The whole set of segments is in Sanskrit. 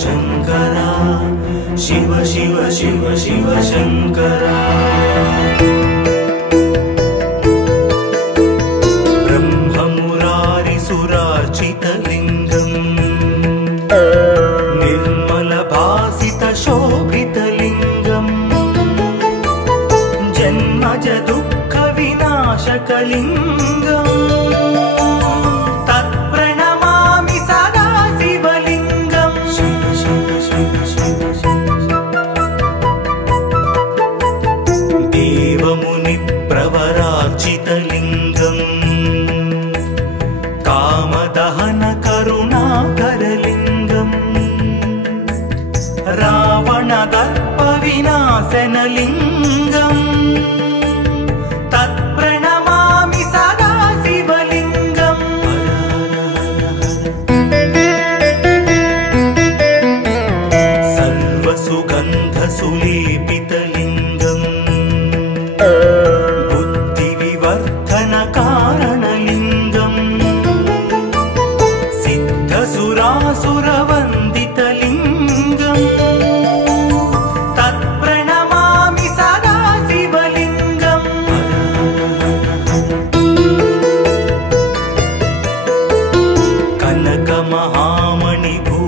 शङ्करा शिव शिव शिव शिव शङ्करा ब्रह्ममुरारिसुरार्चितलिङ्गम् निर्मलभासितशोभितलिङ्गम् जन्मज दुःखविनाशकलिङ्गम् तत्प्रणमामि सदा शिवलिङ्गम् देवमुनिप्रवरार्चितलिङ्गम् कामदहनकरुणाकरलिङ्गम् रावणदर्पविनाशनलिङ्गम् तत्प्रणमामि सदा शिवलिङ्गम् सर्वसुगन्धसुलेपितलिङ्गम् बुद्धिविवर्धनकारणलिङ्गम् सिद्धसुरासुरवन्दितलिङ्गम् तत्प्रणमामि सदा शिवलिङ्गम्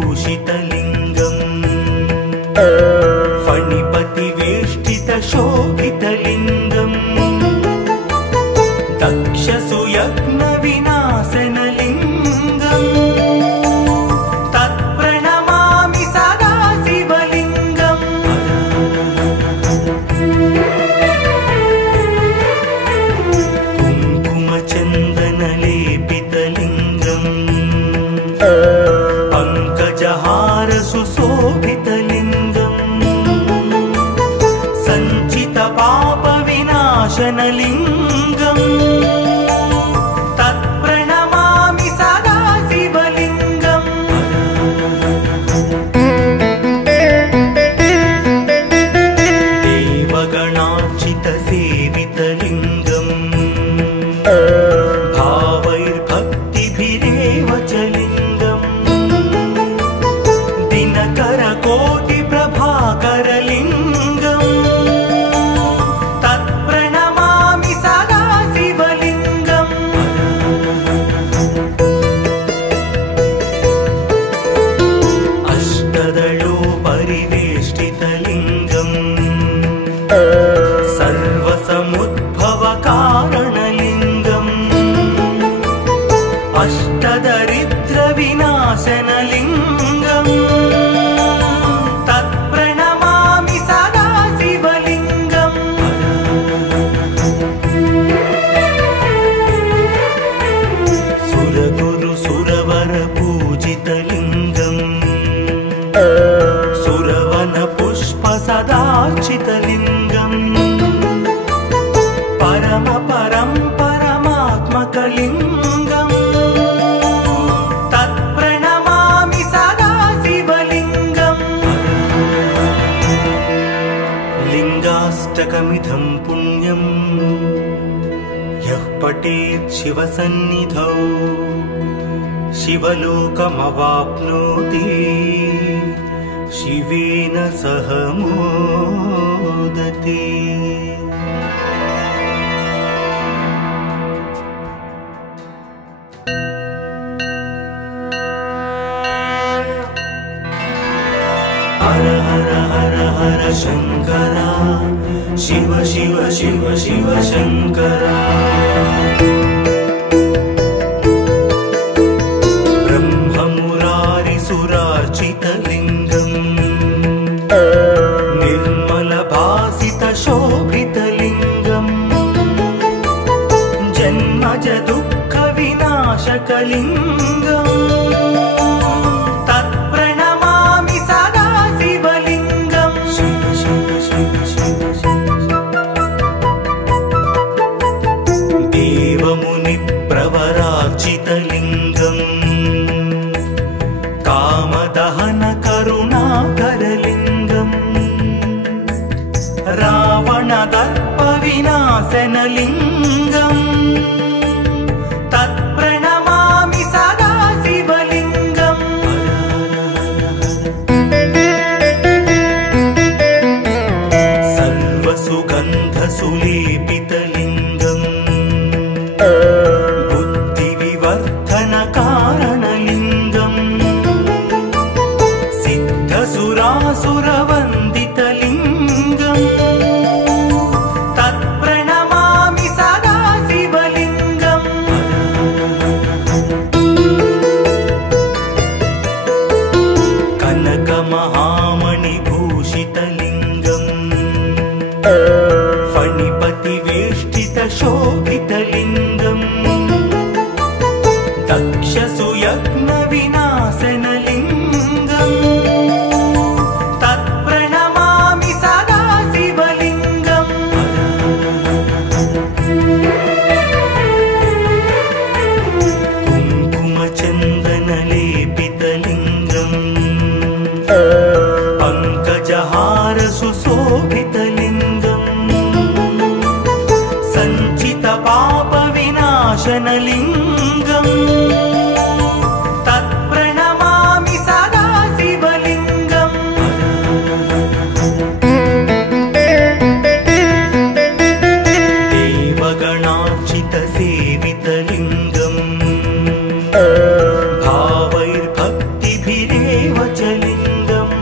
कनकमहामणिभूषितलिङ्गम् फणिपतिवेष्टितशोभितलिङ्गम् दक्षसुयज्ञविनाशनलिङ्गम् तत्प्रणमामि सदा शिवलिङ्गम् कुङ्कुमचन्दनलेपितलिङ्गम् पङ्कजहारसुशोभितलिङ्गम् सञ्चितपापविनाशनलिङ्गम् तत्प्रणमामि सदा शिवलिङ्गम् देवगणार्चितसेवितलिङ्गम् भावैर्भक्तिभिरेव च लिङ्गम् दिनकरकोटिप्रभाकरलिङ्गम् तत्प्रणमामि सदा शिवलिङ्गम् अष्टदलोपरिवेष्टितलिङ्गम् सर्वसमुद्भवकारणलिङ्गम् अष्टदरिद्रविनाशनलिङ्गम् तत्प्रणमामि सदा शिवलिङ्गम् सुरगुरुसुरवरपूजितलिङ्गम् सुरवनपुष्पसदार्चितलिङ्गम् परमात्मकलिङ्गम् तत्प्रणमामि सदा शिवलिङ्गम् लिङ्गाष्टकमिदं पुण्यम् यः पठेत् शिवसन्निधौ शिवलोकमवाप्नोति शिवेन सह मोदते। हर हर हर हर शङ्करा शिव शिव शिव शिव शङ्करा ब्रह्ममुरारिसुरार्चितलिङ्गम् निर्मलभासितशोभितलिङ्गम् जन्मज दुःखविनाशकलिङ्गम् तत्प्रणमामि सदा शिवलिङ्गम् देवमुनिप्रवरार्चितलिङ्गम् कामदहनकरुणाकरलिङ्गम् रावणदर्पविनाशनलिङ्गम् तत्प्रणमामि सदा शिवलिङ्गम् बुद्धिविवर्धनकारणलिङ्गम् सिद्धसुरासुरवन्दितलिङ्गम् तत्प्रणमामि सदा शिवलिङ्गम् कनकमहामणिभूषितलिङ्गम् फणिपतिवेष्टितशोभितलिङ्गम् दक्षसुयज्ञविनाशनलिङ्गम् तत्प्रणमामि सदा शिवलिङ्गम् कुङ्कुमचन्दनलेपितलिङ्गम् पङ्कजहारसुशोभितलिङ्गम् सञ्चितपापविनाशनलिङ्गम् तत्प्रणमामि सदा शिवलिङ्गम् देवगणार्चितसेवितलिङ्गम् भावैर्भक्तिभिरेव च लिङ्गम्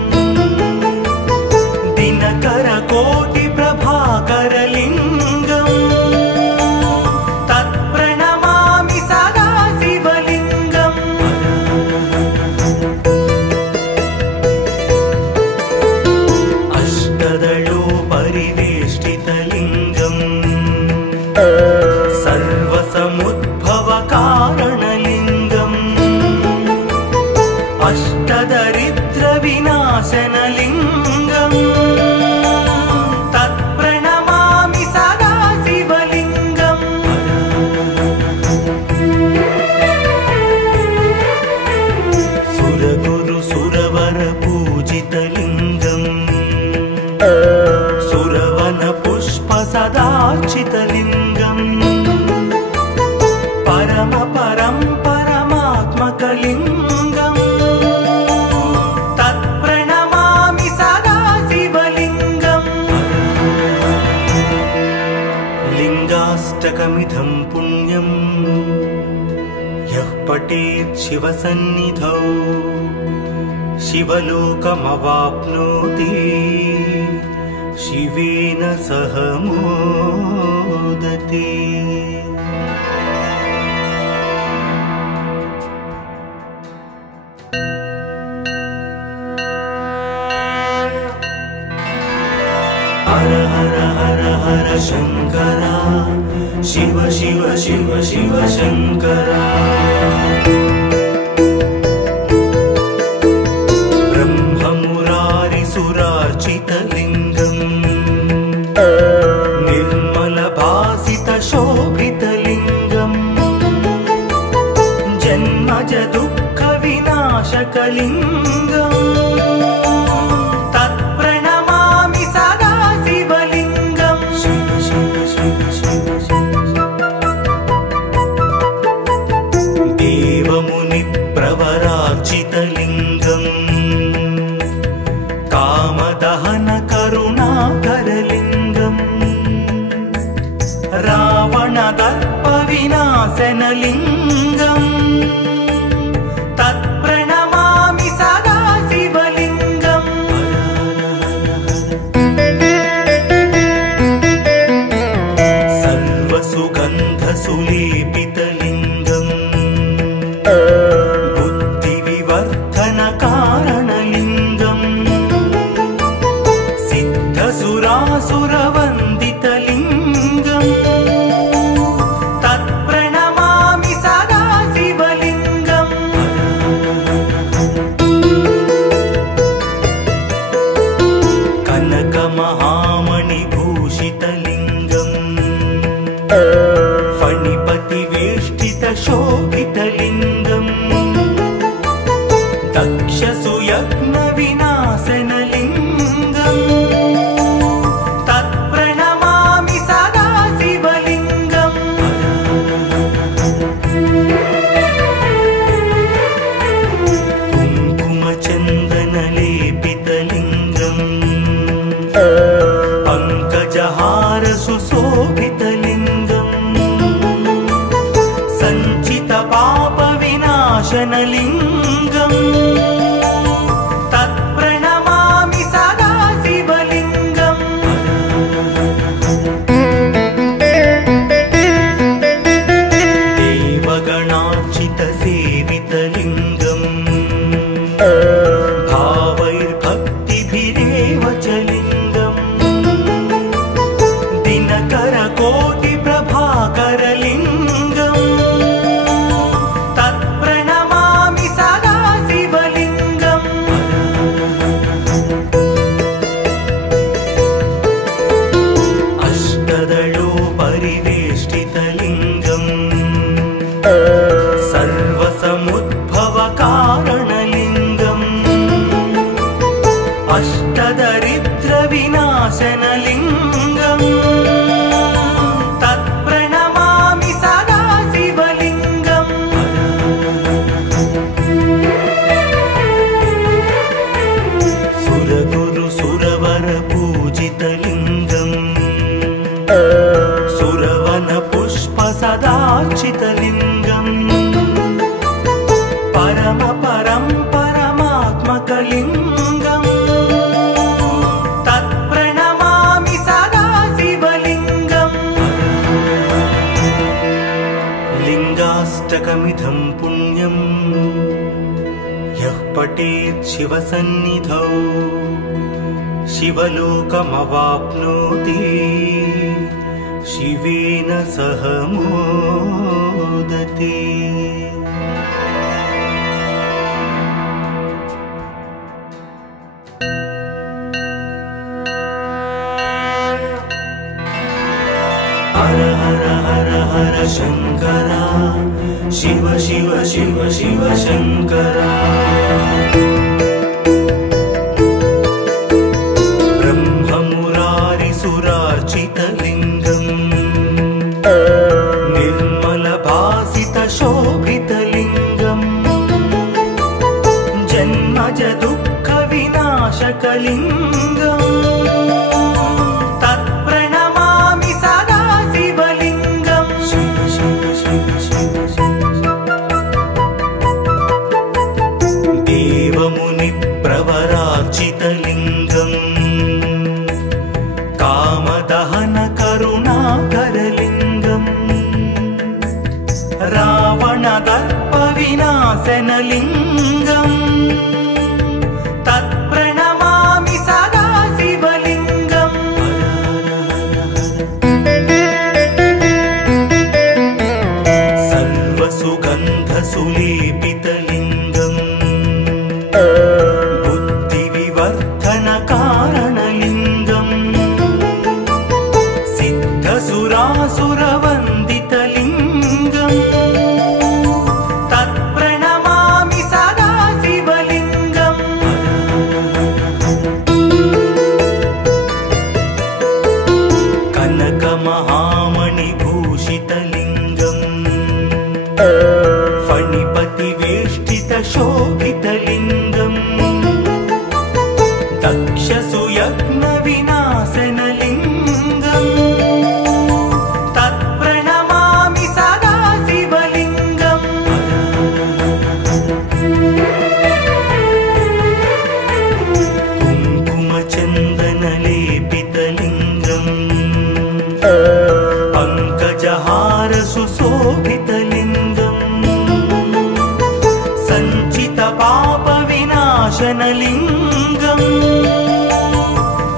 दिनकरकोटिप्रभाकरलिङ्गम् तत्प्रणमामि सदा शिवलिङ्गम् अष्टदलोपरिवेष्टितलिङ्गम् सर्वसमुद्भवकारणलिङ्गम् अष्टदरिद्रविनाशनलिङ्गम् तत्प्रणमामि सदा शिवलिङ्गम् सुरगुरुसुरवरपूजितलिङ्गम् सुरवनपुष्पसदार्चितलिङ्गम् परमात्मकलिङ्गम् तत्प्रणमामि सदा शिवलिङ्गम् लिङ्गाष्टकमिदं पुण्यम् यः पठेत् शिवसन्निधौ शिवलोकमवाप्नोति शिवेन सह मोदते। हर हर हर हर शङ्करा शिव शिव शिव शिव शङ्करा ब्रह्ममुरारिसुरार्चितलिङ्गम् निर्मलभासितशोभितलिङ्गम् जन्मज दुःखविनाशकलिङ्गम् तत्प्रणमामि सदा शिवलिङ्गम् शिव शिव शिव शिव देवमुनिप्रवरार्चितलिङ्गम् कामदहनकरुणाकरलिङ्गम् रावणदर्पविनाशनलिङ्गम् तत्प्रणमामि सदा शिवलिङ्गम् सर्वसुगन्धसुलेपितलिङ्गम् बुद्धिविवर्धनकारणलिङ्गम् सिद्धसुरासुरवन्दितलिङ्गम् तत्प्रणमामि सदा शिवलिङ्गम् कनकमहामणिभूषितलिङ्गम् फणिपतिवेष्टि विनाशनलिङ्गम् तत्प्रणमामि सदा शिवलिङ्गम् देवगणार्चितसेवितलिङ्गम् भावैर्भक्तिभिरेव च लिङ्गम् दिनकरकोटिप्रभाकरलिङ्गम् तत्प्रणमामि सदा शिवलिङ्गम् अष्टदलोपरिवेष्टितलिङ्गम् सर्वसमुद्भवकारणलिङ्गम् अष्टदरिद्रविनाशनलिङ्गम् तत्प्रणमामि सदा शिवलिङ्गम् सुरगुरुसुरवरपूजितलिङ्गम् सुरवनपुष्पसदार्चितलिङ्गम् परमात्मकलिङ्गम् तत्प्रणमामि सदा शिवलिङ्गम् लिङ्गाष्टकमिदं पुण्यं यः पठेत् शिवसन्निधौ शिवलोकमवाप्नोति शिवेन सह मोदते। हर हर हर हर शङ्करा शिव शिव शिव शिव शङ्करा ब्रह्ममुरारिसुरार्चितलिङ्गम् निर्मलभासितशोभितलिङ्गम् जन्मजदुःखविनाशकलिङ्गम् तत्प्रणमामि सदा शिवलिङ्गम् शिव शिव शिव शिव देवमुनिप्रवरार्चितलिङ्गम् कामदहनकरुणाकरलिङ्गम् रावणदर्पविनाशनलिङ्गम् तत्प्रणमामि सदा शिवलिङ्गम् सर्वसुगन्धसुलेपितलिङ्गम् बुद्धिविवर्धनकारणलिङ्गम् सिद्धसुरासुरवन्दितलिङ्गम् तत्प्रणमामि सदा शिवलिङ्गम् कनकमहामणिभूषितलिङ्गम् फणिपतिवेष्टितशोभितलिङ्गम् दक्षसुयज्ञविनाशनलिङ्गम् तत्प्रणमामि सदा शिवलिङ्गम् कुङ्कुमचन्दनलेपितलिङ्गम् पङ्कजहारसुशोभितलिङ्गम् सञ्चितपापविनाशनलिङ्गम्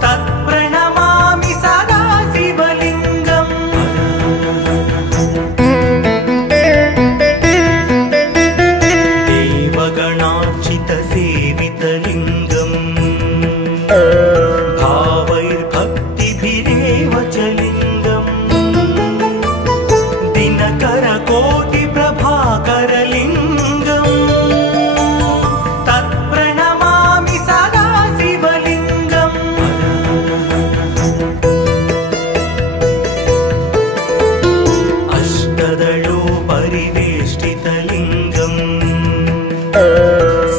तत्प्रणमामि सदा शिवलिङ्गम् देवगणार्चितसेवितलिङ्गम् भावैर्भक्तिभिरेव च लिङ्गम् दिनकरकोटिप्रभाकरलिङ्गम् तत्प्रणमामि सदा शिवलिङ्गम् अष्टदलोपरिवेष्टितलिङ्गम्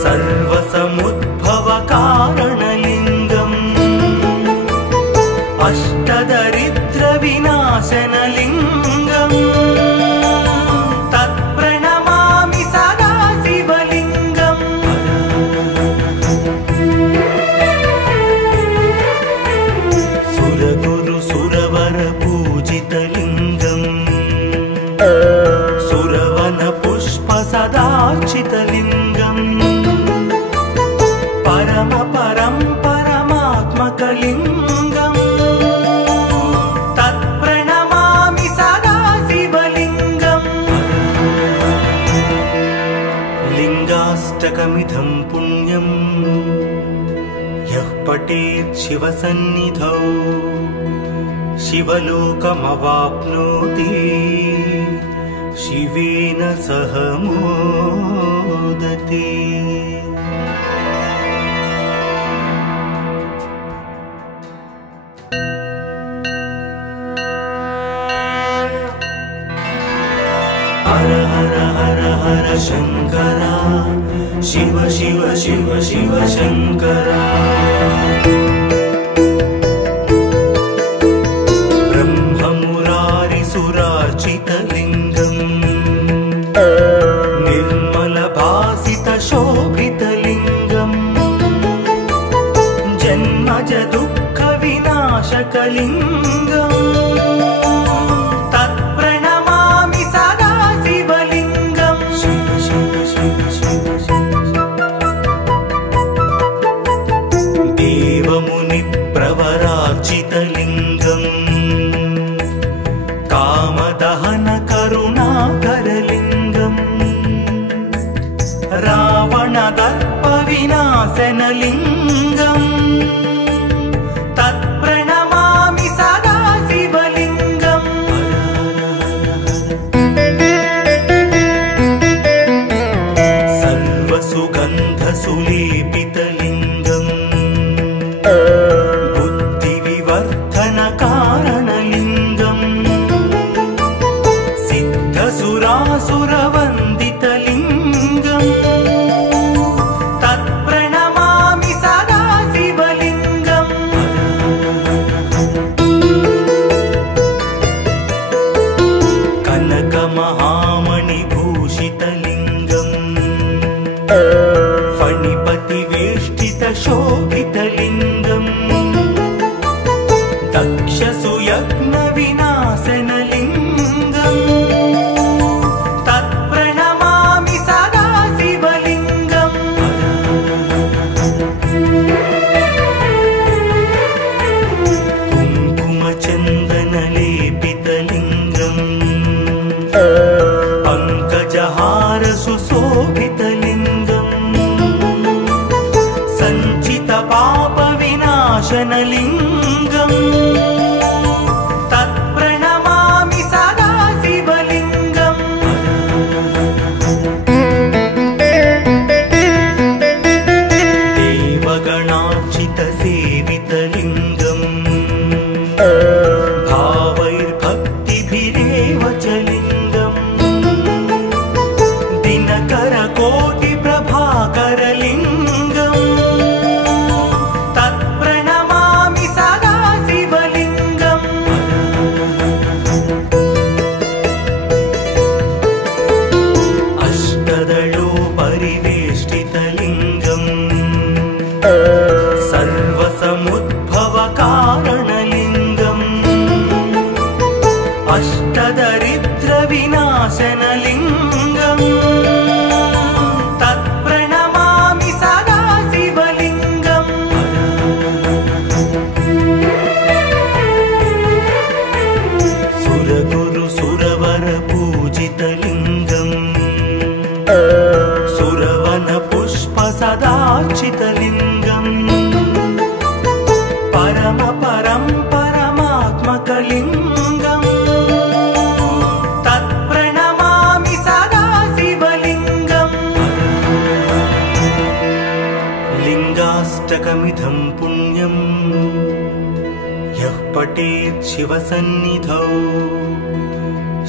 सर्वसमुद्भवकारणलिङ्गम् अष्टदरिद्रविनाशनलिङ्गम् तत्प्रणमामि सदा शिव सुरवन पुष्प सदार्चितलिङ्गम् परम परं परमात्मकलिङ्गम् तत्प्रणमामि सदा शिवलिङ्गम् लिङ्गाष्टकमिदं पुण्यम् यः पठेत् शिवसन्निधौ शिवलोकमवाप्नोति शिवेन सह मोदते। हर हर हर हर शङ्करा शिव शिव शिव शिव शङ्करा ब्रह्ममुरारिसुरार्चितलिङ्गम् निर्मलभासितशोभितलिङ्गम् जन्मज दुःखविनाशकलिङ्गम् तत्प्रणमामि सदा शिवलिङ्गम् शिव शिव शिव शिव देवमुनिप्रवरार्चितलिङ्गम् कामदहन करुणाकरलिङ्गम् रावणदर्पविनाशनलिङ्गम् तत्प्रणमामि सदा शिवलिङ्गम् सर्वसुगन्धसुलेपितलिङ्गम् बुद्धिविवर्धनकारणलिङ्गम् सिद्धसुरासुरवन्दितलिङ्गम् तत्प्रणमामि सदा शिवलिङ्गम् कनकमहामणिभूषितलिङ्गम् फणिपतिवेष्टितशोभितलिङ्गम् दक्षसुयज्ञविनाशनलिङ्गम् तत्प्रणमामि सदा शिवलिङ्गम् कुङ्कुमचन्दनलेपितलिङ्गम् पङ्कजहारसुशोभितलिङ्गम् सञ्चितपापविनाशनलिङ्गम् तत्प्रणमामि सदा शिवलिङ्गम् देवगणार्चितसेवितलिङ्गम् भावैर्भक्तिभिरेव च लिङ्गम् दिनकरकोटिप्रभाकरलिङ्गम् तत्प्रणमामि सदा शिवलिङ्गम् अष्टदलोपरिवेष्टितलिङ्गम् सर्वसमुद्भवकारणलिङ्गम् अष्टदरिद्रविनाशनलिङ्गम् तत्प्रणमामि सदा शिवलिङ्गम् सुरगुरुसुरवरपूजितलिङ्गम् सुरवनपुष्प सदार्चितलिङ्गम् परम परं परमात्मकलिङ्गम् तत्प्रणमामि सदा शिवलिङ्गम् लिङ्गाष्टकमिदं पुण्यम् यः पठेत् शिवसन्निधौ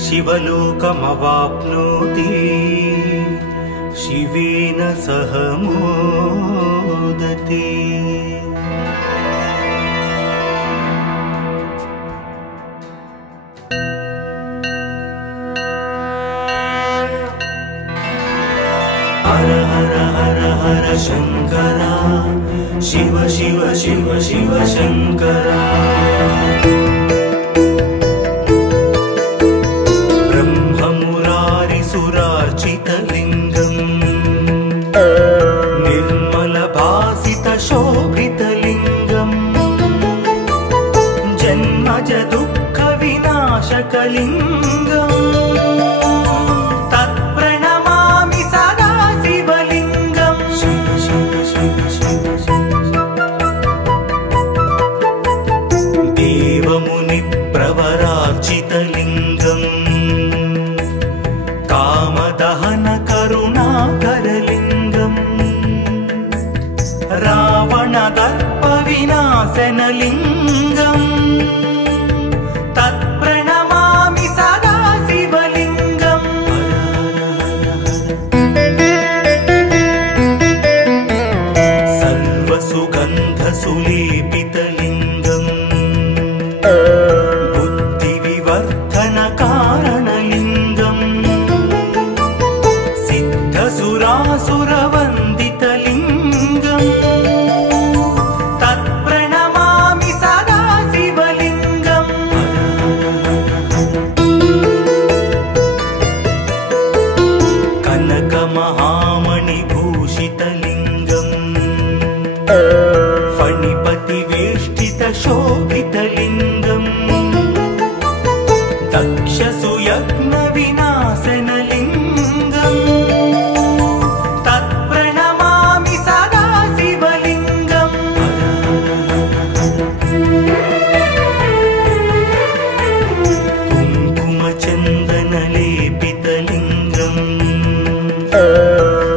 शिवलोकमवाप्नोति शिवेन सह मोदते। हर हर हर हर शङ्करा शिव शिव शिव शिव शङ्करा ब्रह्म सुरार्चितलिङ्गम् निर्मलभासितशोभितलिङ्गम् जन्मज दुःखविनाशकलिङ्गम् तत्प्रणमामि सदा शिवलिङ्गम् देवमुनिप्रवरार्चितलिङ्गम् कामदहनकरुणाकरलिङ्गम् रावणदर्पविनाशनलिङ्गम् तत्प्रणमामि सदा शिवलिङ्गम् सर्वसुगन्धसुलेपितलिङ्गम् बुद्धिविवर्धनकारणलिङ्गम् सिद्धसुरासुरवन्दितलिङ्गम् तत्प्रणमामि सदा शिवलिङ्गम् कनकमहामणिभूषितलिङ्गम् फणिपतिवेष्टितशोभितलिङ्गम् दक्षसुयज्ञविनाशनलिङ्गम् तत्प्रणमामि सदा शिवलिङ्गम् कुङ्कुमचन्दनलेपितलिङ्गम्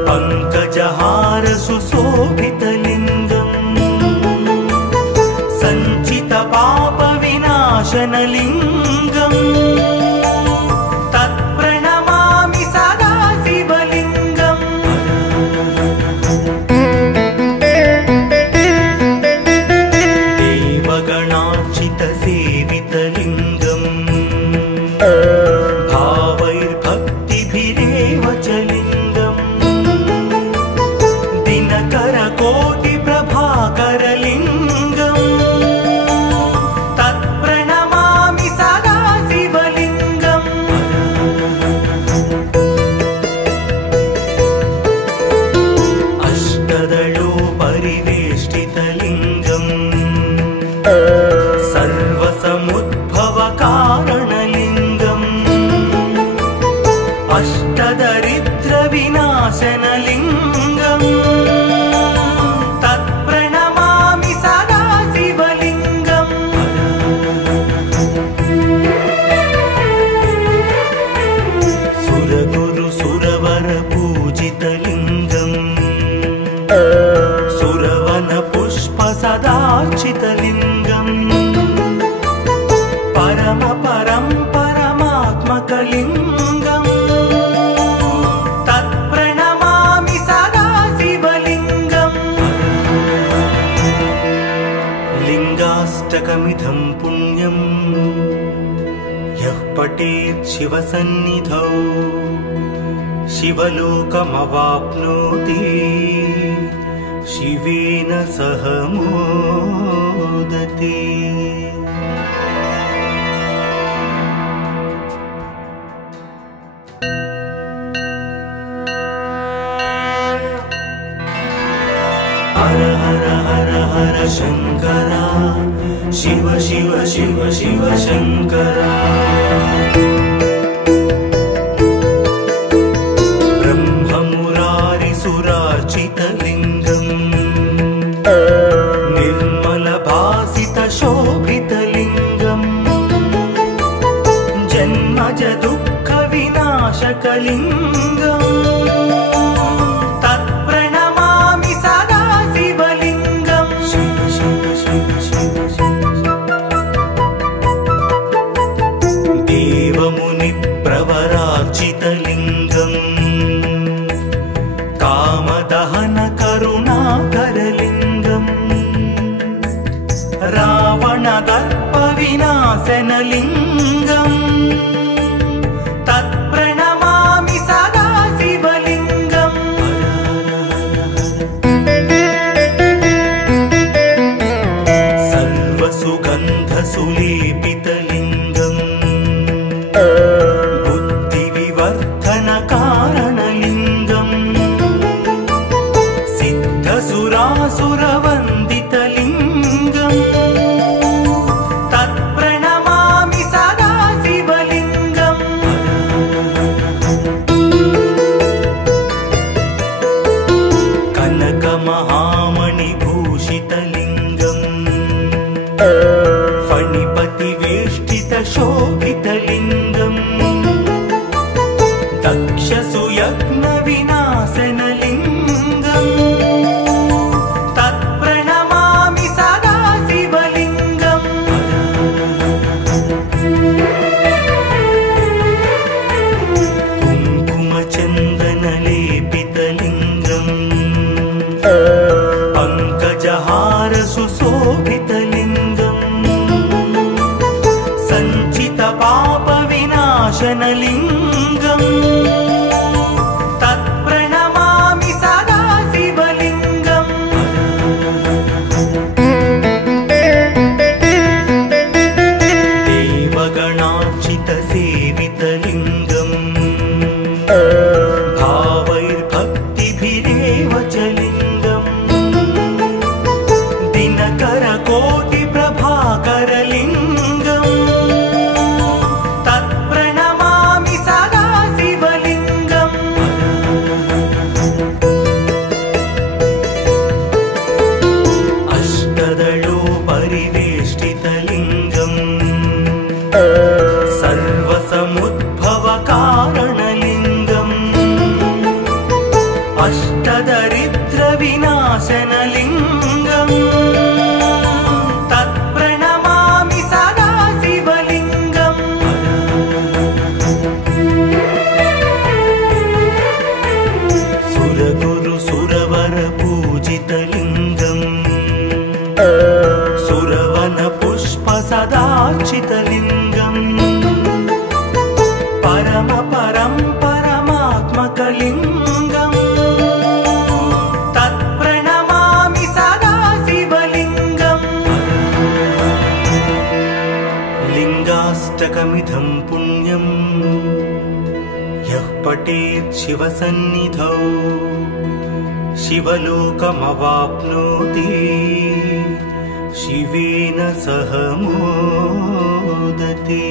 पङ्कजहारसुशोभितलिङ्गम् सञ्चितपापविनाशनलिङ्गम् तत्प्रणमामि सदा शिवलिङ्गम् देवगणार्चितसेवितलिङ्गम् भावैर्भक्तिभिरेव च लिङ्गम् दिनकरकोटिप्रभाकरलिङ्गम् तत्प्रणमामि सदा शिवलिङ्गम् अष्टदलोपरिवेष्टितलिङ्गम् सर्वसमुद्भवकारणलिङ्गम् अष्टदरिद्रविनाशनलिङ्गम् तत्प्रणमामि सदा शिवलिङ्गम् सुरगुरुसुरवरपूजितलिङ्गम् सुरवनपुष्पसदार्चितलिङ्गम् परमात्मकलिङ्गम् तत्प्रणमामि सदा शिवलिङ्गम् लिङ्गाष्टकमिदं पुण्यम् यः पठेत् शिवसन्निधौ शिवलोकमवाप्नोति शिवेन सह मोदते। हर हर हर हर शङ्करा शिव शिव शिव शिव शङ्करा ब्रह्ममुरारिसुरार्चितलिङ्गम् निर्मलभासितशोभितलिङ्गम् जन्मज दुःखविनाशकलिङ्गम् तत्प्रणमामि सदा शिवलिङ्गम् देवमुनिप्रवरार्चितलिङ्गम् कामदहनकरुणाकरलिङ्गम् रावणदर्पविनाशनलिङ्गम् तत्प्रणमामि सदा शिवलिङ्गम् सर्वसुगन्धसुलेपितलिङ्गम् बुद्धिविवर्धन तक्षसुयज्ञविनाशनलिङ्गम् तत्प्रणमामि सदा शिवलिङ्गम् कुङ्कुमचन्दनलेपितलिङ्गम् पङ्कजहार सुशोभितलिङ्गम् सञ्चितपापविनाशनलिङ्गम् तत्प्रणमामि सदा शिवलिङ्गम् देवगणार्चितसेवितलिङ्गम् भावैर्भक्तिभिरेव च लिङ्गम् दिनकरकोटिप्रभाकरलिङ्गम् तत्प्रणमामि सदा शिवलिङ्गम् अष्टदलोपरिवेष्टितलिङ्गम् सर्वसमुद्भवकारणलिङ्गम् अष्टदरिद्रविनाशनलिङ्गम् तत्प्रणमामि सदा शिवलिङ्गम् सुरगुरुसुरवरपूजितलिङ्गम् सुरवनपुष्पसदार्चितलिङ्गम् परमात्मकलिङ्गम् तत्प्रणमामि सदा शिवलिङ्गम् लिङ्गाष्टकमिदं पुण्यम् यः पठेत् शिवसन्निधौ शिवलोकमवाप्नोति शिवेन सह मोदते।